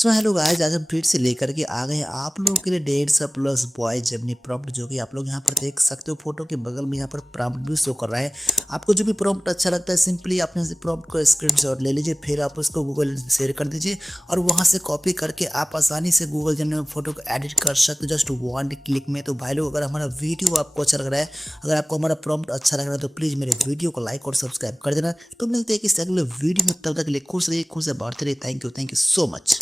So hello guys, आज हम फिर से लेकर के आ गए हैं आप लोगों के लिए 150+ बॉय जेमिनी प्रॉम्प्ट, जो कि आप लोग यहाँ पर देख सकते हो। फोटो के बगल में यहाँ पर प्रॉम्प्ट भी शो कर रहा है। आपको जो भी प्रॉम्प्ट अच्छा लगता है सिंपली अपने से प्रॉम्प्ट को स्क्रीनशॉट ले लीजिए, फिर आप उसको गूगल शेयर कर दीजिए और वहाँ से कॉपी करके आप आसानी से गूगल जेमिनी में फोटो को एडिट कर सकते हो जस्ट वन क्लिक में। तो भाई लोग, अगर हमारा वीडियो आपको अच्छा लग रहा है, अगर आपको हमारा प्रॉम्प्ट अच्छा लग रहा है, तो प्लीज़ मेरे वीडियो को लाइक और सब्सक्राइब कर देना। तो मिलते हैं किसी अगले वीडियो में, तब तक के लिए खुश रहिए, खुश से बढ़ते रहिए। Thank you so much.